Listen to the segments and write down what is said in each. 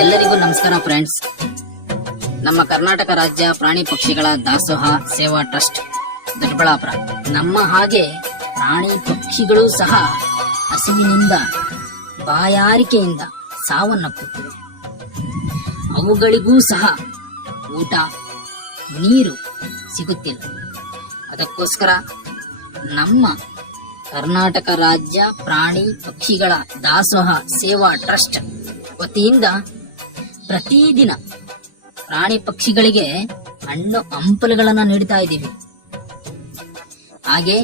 ಎಲ್ಲರಿಗೂ ನಮಸ್ಕಾರ ಫ್ರೆಂಡ್ಸ್. ನಮ್ಮ ಕರ್ನಾಟಕ ರಾಜ್ಯ ಪ್ರಾಣಿ ಪಕ್ಷಿಗಳ ದಾಸೋಹ ಸೇವಾ ಟ್ರಸ್ಟ್ ದೊಡ್ಡಬಳ್ಳಾಪುರ ನಮ್ಮ ಹಾಗೆ ಪ್ರಾಣಿ ಪಕ್ಷಿಗಳು ಸಹ ಹಸಿವಿನಿಂದ ಬಾಯಾರಿಕೆಯಿಂದ ಸಾವನ್ನಪ್ಪುತ್ತಿವೆ. ಅವುಗಳಿಗೂ ಸಹ ಊಟ ನೀರು ಸಿಗುತ್ತಿಲ್ಲ. ಅದಕ್ಕೋಸ್ಕರ ನಮ್ಮ ಕರ್ನಾಟಕ ರಾಜ್ಯ ಪ್ರಾಣಿ ಪಕ್ಷಿಗಳ ದಾಸೋಹ ಸೇವಾ ಟ್ರಸ್ಟ್ ವತಿಯಿಂದ ಪ್ರತಿದಿನ ಪ್ರಾಣಿ ಪಕ್ಷಿಗಳಿಗೆ ಹಣ್ಣು ಹಂಪಲುಗಳನ್ನು ನೀಡ್ತಾ ಇದ್ದೀವಿ. ಹಾಗೆ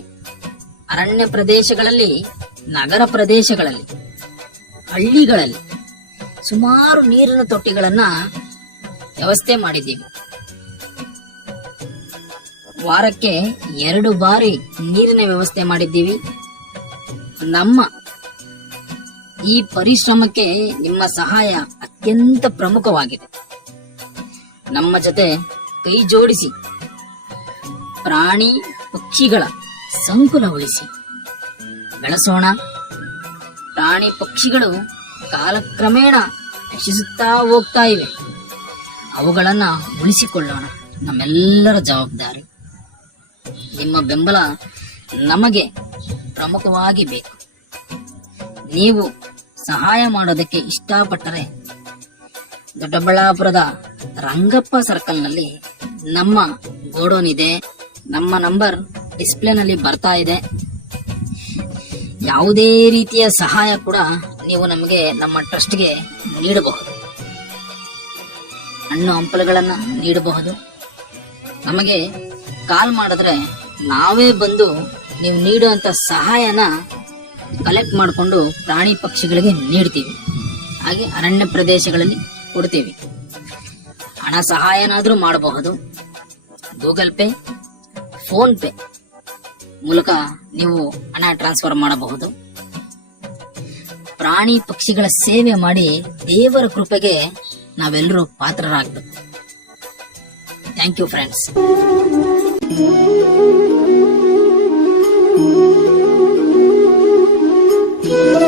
ಅರಣ್ಯ ಪ್ರದೇಶಗಳಲ್ಲಿ, ನಗರ ಪ್ರದೇಶಗಳಲ್ಲಿ, ಹಳ್ಳಿಗಳಲ್ಲಿ ಸುಮಾರು ನೀರಿನ ತೊಟ್ಟಿಗಳನ್ನ ವ್ಯವಸ್ಥೆ ಮಾಡಿದ್ದೀವಿ. ವಾರಕ್ಕೆ 2 ಬಾರಿ ನೀರಿನ ವ್ಯವಸ್ಥೆ ಮಾಡಿದ್ದೀವಿ. ನಮ್ಮ ಈ ಪರಿಶ್ರಮಕ್ಕೆ ನಿಮ್ಮ ಸಹಾಯ ಅತ್ಯಂತ ಪ್ರಮುಖವಾಗಿದೆ. ನಮ್ಮ ಜೊತೆ ಕೈ ಜೋಡಿಸಿ ಪ್ರಾಣಿ ಪಕ್ಷಿಗಳ ಸಂಕುಲ ಉಳಿಸಿ ಬೆಳೆಸೋಣ. ಪ್ರಾಣಿ ಪಕ್ಷಿಗಳು ಕಾಲಕ್ರಮೇಣ ನಶಿಸುತ್ತಾ ಹೋಗ್ತಾ ಇವೆ. ಅವುಗಳನ್ನ ಉಳಿಸಿಕೊಳ್ಳೋಣ, ನಮ್ಮೆಲ್ಲರ ಜವಾಬ್ದಾರಿ. ನಿಮ್ಮ ಬೆಂಬಲ ನಮಗೆ ಪ್ರಮುಖವಾಗಿ ಬೇಕು. ನೀವು ಸಹಾಯ ಮಾಡೋದಕ್ಕೆ ಇಷ್ಟಪಟ್ಟರೆ ದೊಡ್ಡಬಳ್ಳಾಪುರದ ರಂಗಪ್ಪ ಸರ್ಕಲ್ನಲ್ಲಿ ನಮ್ಮ ಗೋಡೌನ್ ಇದೆ. ನಮ್ಮ ನಂಬರ್ ಡಿಸ್ಪ್ಲೇನಲ್ಲಿ ಬರ್ತಾ ಇದೆ. ಯಾವುದೇ ರೀತಿಯ ಸಹಾಯ ಕೂಡ ನೀವು ನಮಗೆ ನಮ್ಮ ಟ್ರಸ್ಟ್ಗೆ ನೀಡಬಹುದು. ಹಣ್ಣು ಹಂಪಲುಗಳನ್ನು ನೀಡಬಹುದು. ನಮಗೆ ಕಾಲ್ ಮಾಡಿದ್ರೆ ನಾವೇ ಬಂದು ನೀವು ನೀಡುವಂತ ಸಹಾಯನ ಕಲೆಕ್ಟ್ ಮಾಡಿಕೊಂಡು ಪ್ರಾಣಿ ಪಕ್ಷಿಗಳಿಗೆ ನೀಡ್ತೀವಿ. ಹಾಗೆ ಅರಣ್ಯ ಪ್ರದೇಶಗಳಲ್ಲಿ ಕೊಡ್ತೀವಿ. ಹಣ ಸಹಾಯನಾದ್ರೂ ಮಾಡಬಹುದು. ಗೂಗಲ್ ಪೇ, ಫೋನ್ ಪೇ ಮೂಲಕ ನೀವು ಹಣ ಟ್ರಾನ್ಸ್ಫರ್ ಮಾಡಬಹುದು. ಪ್ರಾಣಿ ಪಕ್ಷಿಗಳ ಸೇವೆ ಮಾಡಿ ದೇವರ ಕೃಪೆಗೆ ನಾವೆಲ್ಲರೂ ಪಾತ್ರರಾಗಬೇಕು. Thank you friends. Thank you.